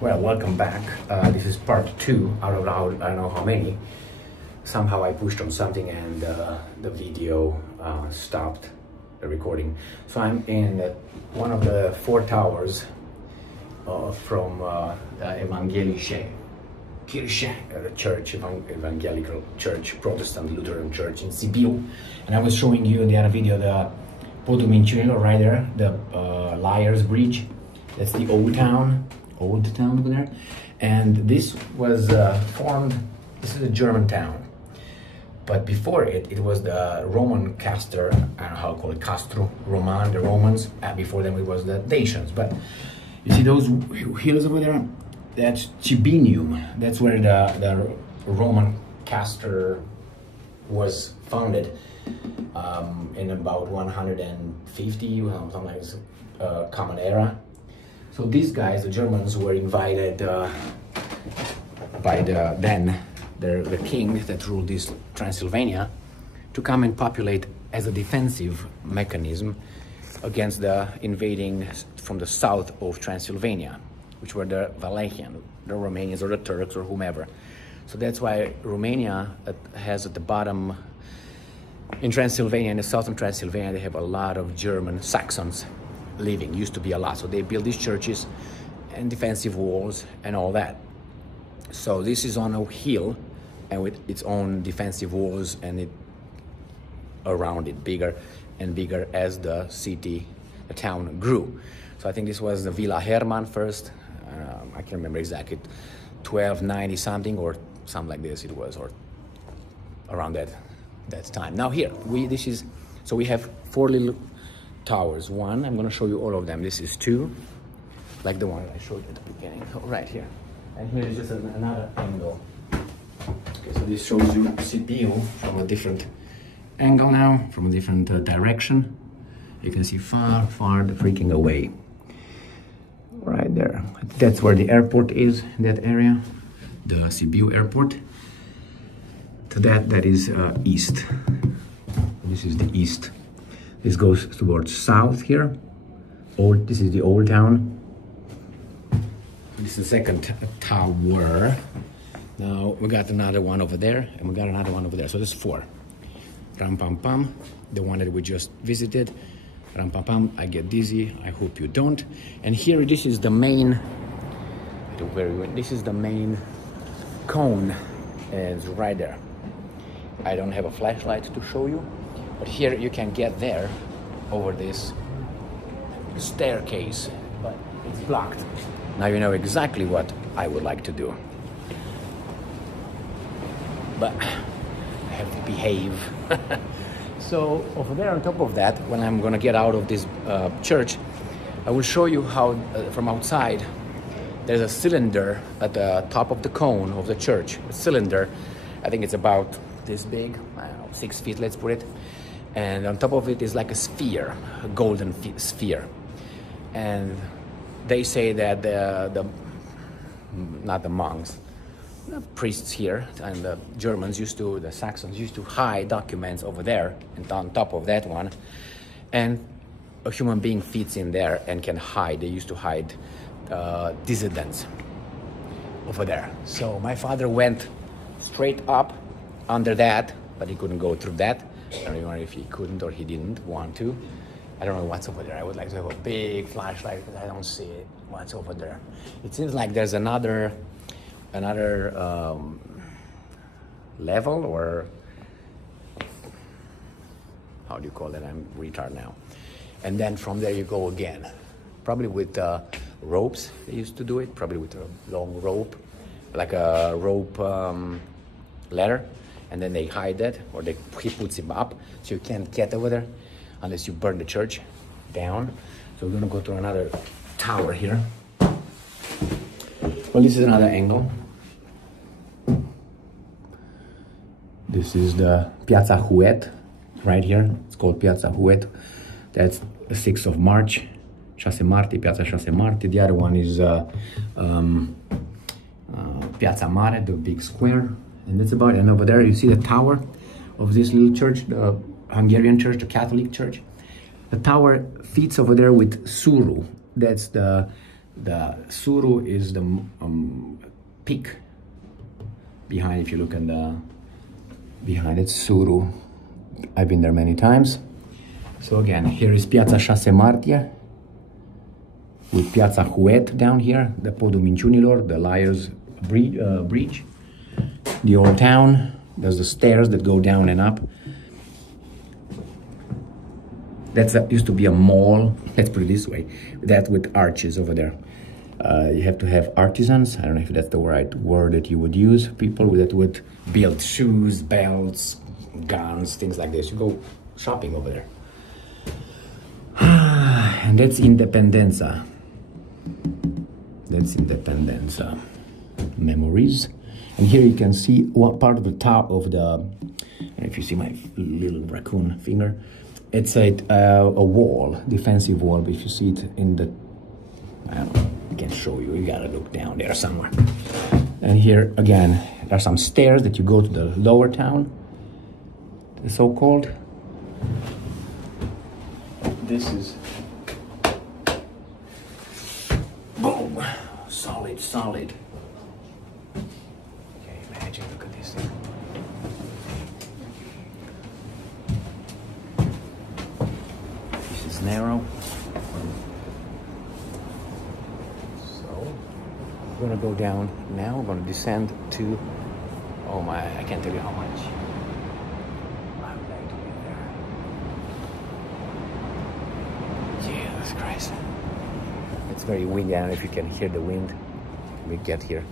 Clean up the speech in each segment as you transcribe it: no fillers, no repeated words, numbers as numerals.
Well, welcome back. This is part 2 out of I don't know how many. Somehow I pushed on something and the video stopped the recording. So I'm in one of the 4 towers from the Evangelische Kirche, the church, Evangelical Church, Protestant Lutheran Church in Sibiu. And I was showing you in the other video the Poduminciurilor right there, the Liar's Bridge. That's the old town over there. And this was formed, this is a German town. But before it was the Roman Castor, I don't know how to call it, Castro, Roman, the Romans. Before them it was the Dacians. But you see those hills over there? That's Sibiu. That's where the Roman Castor was founded in about 150, something like this, Common Era. So these guys, the Germans, were invited by the king that ruled this Transylvania to come and populate as a defensive mechanism against the invading from the south of Transylvania, which were the Wallachian, the Romanians or the Turks or whomever. So that's why Romania has at the bottom, in Transylvania, in the southern Transylvania, they have a lot of German Saxons living, used to be a lot. So they built these churches and defensive walls and all that. So this is on a hill and with its own defensive walls and it around it bigger and bigger as the city, the town grew. So I think this was the Villa Hermann first. I can't remember exactly, 1290 something or something like this it was, or around that time. Now here, we have 4 little towers. One, I'm going to show you all of them. This is 2, like the one I showed you at the beginning, right here. And here is just another angle. Okay, so this shows you Sibiu from a different angle now, from a different direction. You can see far the freaking away. Right there. That's where the airport is, in that area, the Sibiu airport. To that is east. This is the east. This goes towards south here. This is the old town. This is the second tower. Now we got another one over there, and we got another one over there. So there's 4. Ram pam pam, the one that we just visited. Ram pam pam, I get dizzy. I hope you don't. And here, this is the main. This is the main cone, and it's right there. I don't have a flashlight to show you. But here you can get there over this staircase, but it's blocked. Now you know exactly what I would like to do. But I have to behave. So over there on top of that, when I'm gonna get out of this church, I will show you how from outside there's a cylinder at the top of the cone of the church. A cylinder, I think it's about this big, I don't know, 6 feet, let's put it. And on top of it is like a sphere, a golden sphere. And they say that not the monks, the priests here and the the Saxons used to hide documents over there and on top of that one. And a human being fits in there and can hide. They used to hide dissidents over there. So my father went straight up under that, but he couldn't go through that. I don't know if he couldn't or he didn't want to. I don't know what's over there. I would like to have a big flashlight, but I don't see it. What's over there? It seems like there's another level, or how do you call it? I'm retard now. And then from there you go again. Probably with ropes, they used to do it. Probably with a long rope, like a rope ladder. And then they hide that, or he puts him up, so you can't get over there unless you burn the church down. So we're gonna go to another tower here. Well, this is another angle. This is the Piaza Houet, right here. It's called Piaza Houet. That's the 6th of March, Piazza Șase Marti. The other one is Piazza Mare, the big square. And that's about it. And over there you see the tower of this little church, the Hungarian church, the Catholic church. The tower fits over there with Suru. That's the The Suru is the peak behind. If you look at the behind it, Suru. I've been there many times. So again, here is Piața 6 Martie with Piaza Houet down here, the Podul Minciunilor, the Liars Bridge, the old town. There's the stairs that go down and up. That used to be a mall, let's put it this way, that with arches over there. You have to have artisans, I don't know if that's the right word that you would use, people that would build shoes, belts, guns, things like this. You go shopping over there. And that's Independența. That's Independența. Memories. And here you can see what part of the top of the, I don't know if you see my little raccoon finger, it's a wall, defensive wall, but if you see it in the, I don't know, I can show you, you gotta look down there somewhere. And here again, there are some stairs that you go to the lower town, the so-called. This is, boom, solid, solid. Okay, imagine, look at this thing. This is narrow. So, we're gonna go down now. We're gonna descend to, oh my, I can't tell you how much. I would like to be there. Jesus Christ. It's very windy. I don't know if you can hear the wind. We get here.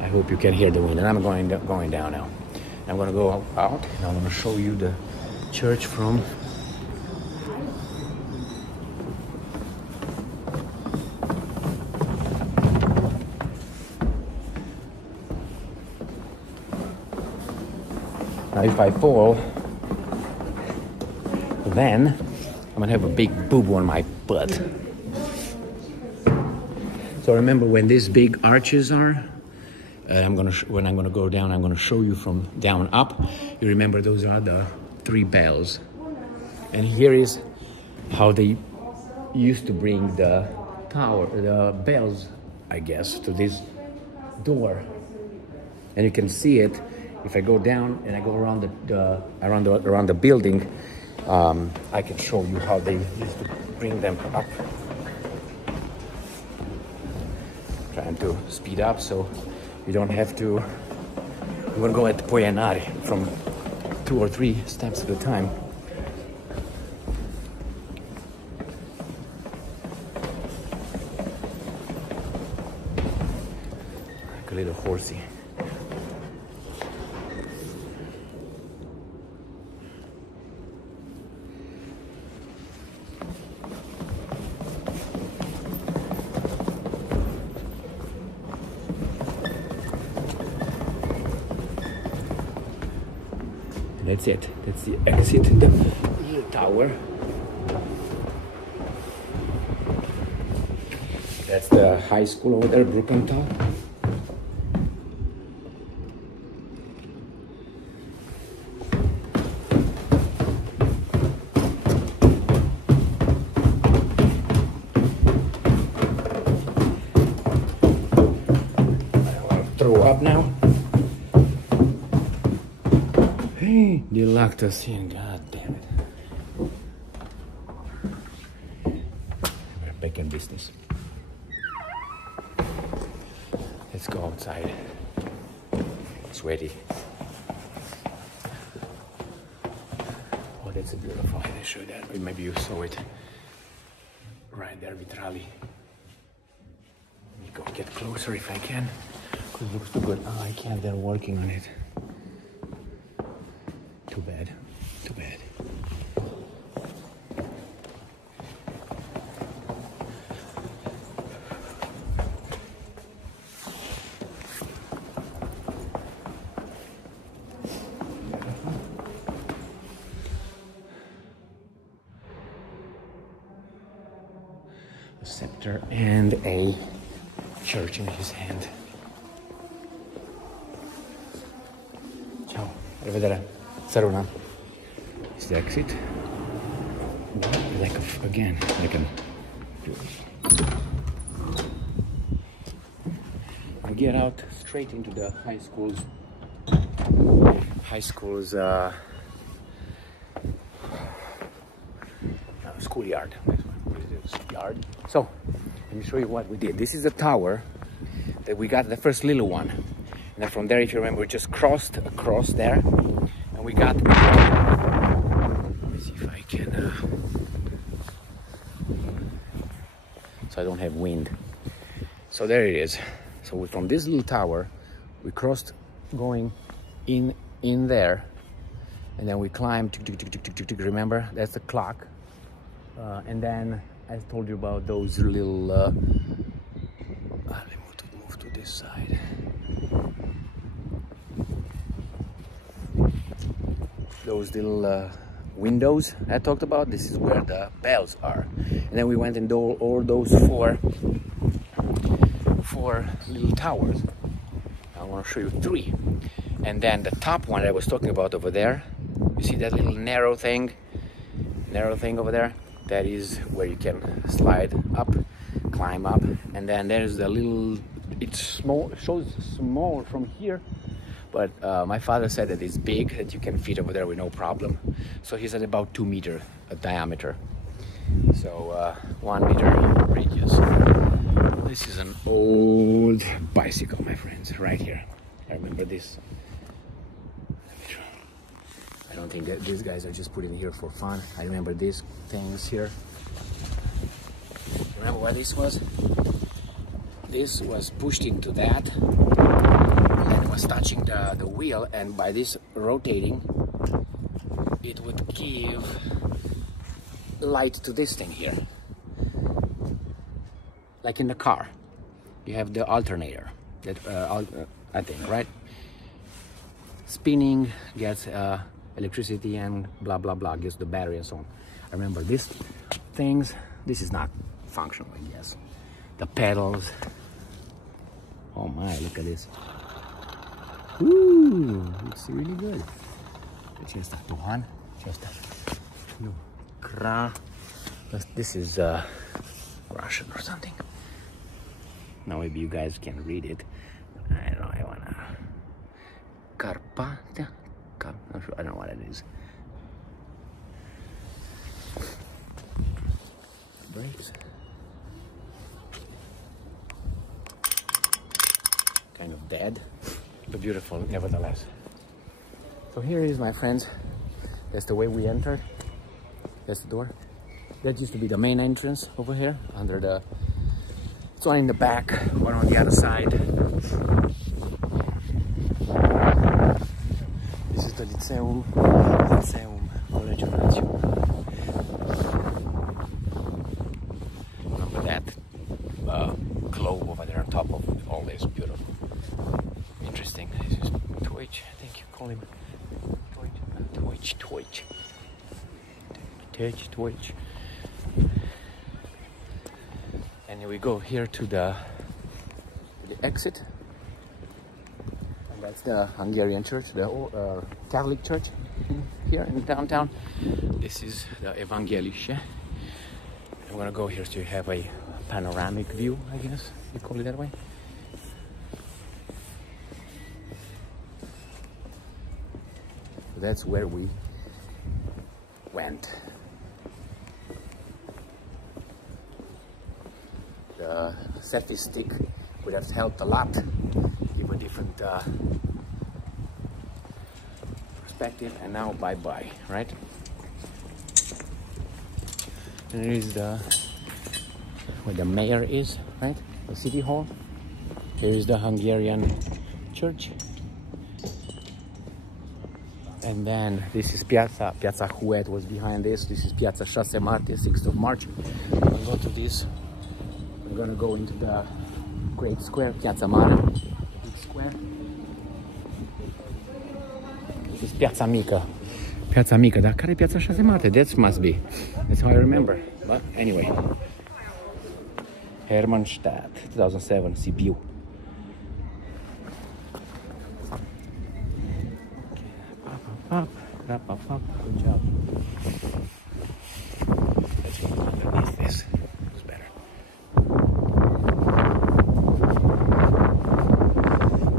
I hope you can hear the wind, and I'm going down now. I'm going to go out, and I'm going to show you the church from now. If I fall, then I'm going to have a big boo-boo on my butt. So remember when these big arches are, when I'm gonna go down, I'm gonna show you from down up. You remember those are the 3 bells. And here is how they used to bring the bells, I guess, to this door. And you can see it if I go down and I go around around the building. I can show you how they used to bring them up. Trying to speed up so you don't have to. I'm gonna go at Poianari from 2 or 3 steps at a time. Like a little horsey. That's it. That's the exit, the little tower. That's the high school over there, Brukenthal. I want to throw up now. They locked us in, god damn it. We're back in business. Let's go outside. Sweaty. Oh, that's a beautiful. I show that. Maybe you saw it. Right there, Vitrali. Let me go get closer if I can. Because it looks too good. Oh, I can't. They're working on it. Too bad. Too bad. a scepter and a church in his hand. Ciao, arrivedere. Saruna. It's the exit. We get out straight into the high school's schoolyard. Yard. So let me show you what we did. This is the tower that we got, the first little one, and then from there, if you remember, we just crossed across there, and we got. Let me see if I can. So I don't have wind. So there it is. So from this little tower, we crossed going in there, and then we climbed. Remember, that's the clock. And then I told you about those little. Let me move to this side. Those little windows I talked about. This is where the bells are. And then we went into all those four little towers. I want to show you 3. And then the top one I was talking about over there. You see that little narrow thing over there? That is where you can slide up, climb up, and then there's the little. It's small. It shows small from here, but my father said that it's big, that you can fit over there with no problem. So he said about 2 meters diameter. So 1 meter radius. This is an old bicycle, my friends, right here. I remember this. I don't think that these guys are just putting it here for fun. I remember these things here. Remember what this was? This was pushed into that, and it was touching the wheel, and by this rotating, it would give light to this thing here. Like in the car, you have the alternator, that I think, right? Spinning gets electricity and blah blah blah, gives the battery and so on. I remember these things. This is not functional, I guess. The pedals. Oh my, look at this. Ooh, it's really good. Just that one. Just that. This is Russian or something. Now maybe you guys can read it. I don't know. I wanna. Carpathia. Not sure. I don't know what it is. Brakes. Kind of dead, but beautiful nevertheless. So here it is, my friends. That's the way we entered. That's the door. That used to be the main entrance over here, under the. It's one in the back, one on the other side. This is the Lyceum Collegium. Remember that globe over there on top of all this, beautiful. Interesting. This is Twitch, I think you call him. Twitch. And we go here to the exit. And that's the Hungarian church, the Catholic church here in downtown. This is the Evangelische. I'm gonna go here to have a panoramic view, I guess you call it that way. So that's where we went. The selfie stick would have helped a lot, give a different perspective. And now bye-bye, right? And here is where the mayor is, right? The city hall. Here is the Hungarian church. And then this is Piaza Houet was behind this. This is Piaza 6 Martie, 6th of March. I'm gonna go to this. We're gonna go into the great square, Piazza Mare, big square. This is Piazza Mica. Dar care Piaza 6 Martie? That must be. That's how I remember. But anyway. Hermannstadt, 2007, Sibiu. Good job. Let's go underneath this. It's better.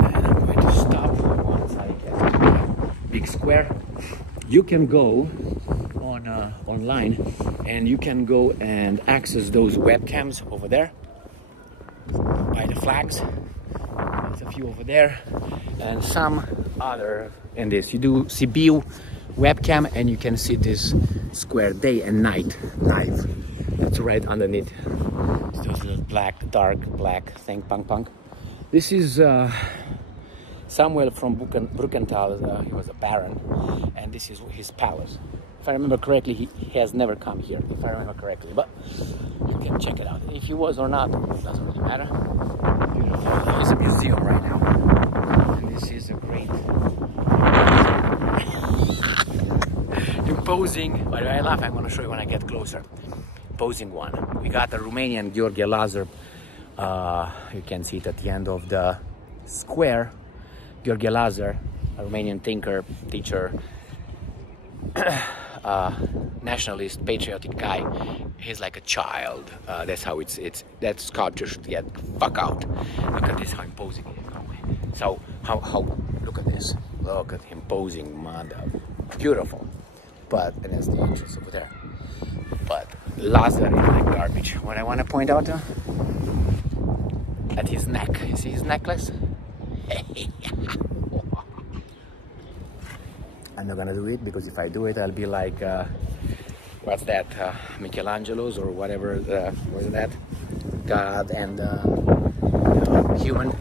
And I'm going to stop once I get to the big square. You can go on online, and you can go and access those webcams over there by the flags. There's a few over there, and some other in this. You do Sibiu webcam, and you can see this square day and night live. That's right underneath. It's those little black, dark black thing, punk. This is Samuel from Bruckenthal. He was a baron, and this is his palace. If I remember correctly, he has never come here, if I remember correctly, but you can check it out. If he was or not, it doesn't really matter. Beautiful. There's a museum right now, and this is a great imposing, by the way, I laugh, I'm going to show you when I get closer. Imposing one. We got a Romanian Gheorghe Lazar. You can see it at the end of the square. Gheorghe Lazar, a Romanian thinker, teacher, nationalist, patriotic guy. He's like a child. That's how that sculpture should get fuck out. Look at this, how imposing it is. So how look at this. Look at him posing, mother. Beautiful. But and that's the entrance over there. But Lazar is like garbage. What I want to point out at his neck. You see his necklace? I'm not gonna do it, because if I do it, I'll be like, what's that? Michelangelo's or whatever. What is that? God and human.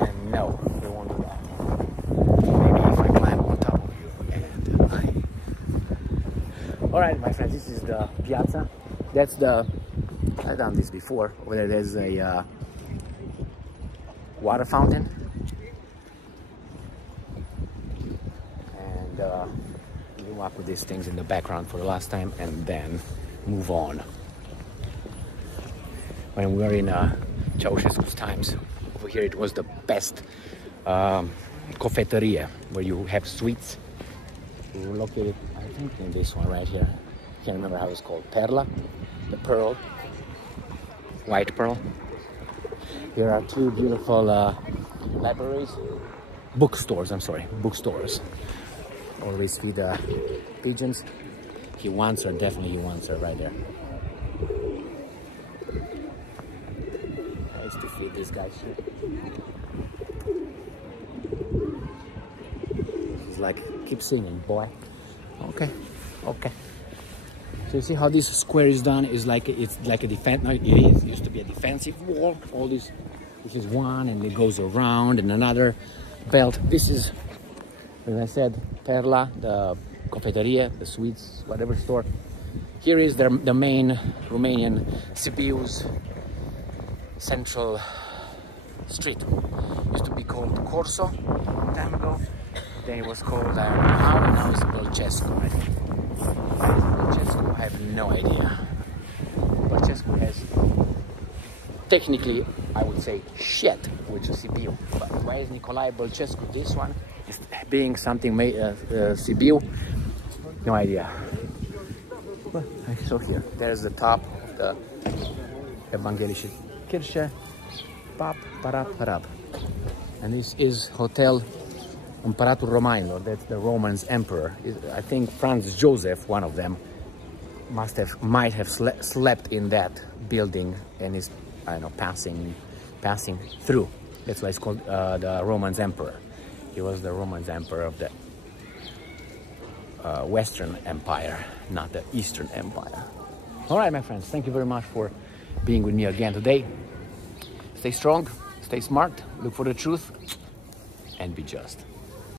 And no, we won't do that. Maybe if I climb on top of you and All right, my friends, this is the piazza. That's the. I've done this before. Over there, there's a water fountain. You walk with these things in the background for the last time, and then move on. When we were in Ceausescu's times, over here it was the best cofetteria, where you have sweets. We were located, I think, in this one right here. Can't remember how it's called. Perla, the pearl, white pearl. Here are two beautiful libraries, bookstores. I'm sorry, bookstores. Always feed pigeons. He wants her, definitely he wants her right there. I used to feed this guy shit. He's like, keep singing, boy. Okay, okay. So you see how this square is done? It's like a defense. No, it used to be a defensive wall. All this is one, and it goes around, and another belt. This is, as I said, Perla, the cofetteria, the sweets, whatever store. Here is the main Romanian Sibiu's central street. It used to be called Corso a long time ago. Then it was called now it's Bolcescu, I think. Bolcescu, I have no idea. Bolcescu has technically, I would say, shit, which is Sibiu. But why is Nicolae Bolcescu this one? Is being something made Sibiu? No idea. So here, there's the top of the Evangelische Kirche. Pap, parap, parap. And this is Hotel Imperator Romano. That's the Romans emperor. I think Franz Joseph, one of them, might have slept in that building and is, I don't know, passing through. That's why it's called the Romans emperor. He was the Romans emperor of the Western Empire, not the Eastern Empire. All right, my friends, thank you very much for being with me again today. Stay strong, stay smart, look for the truth, and be just.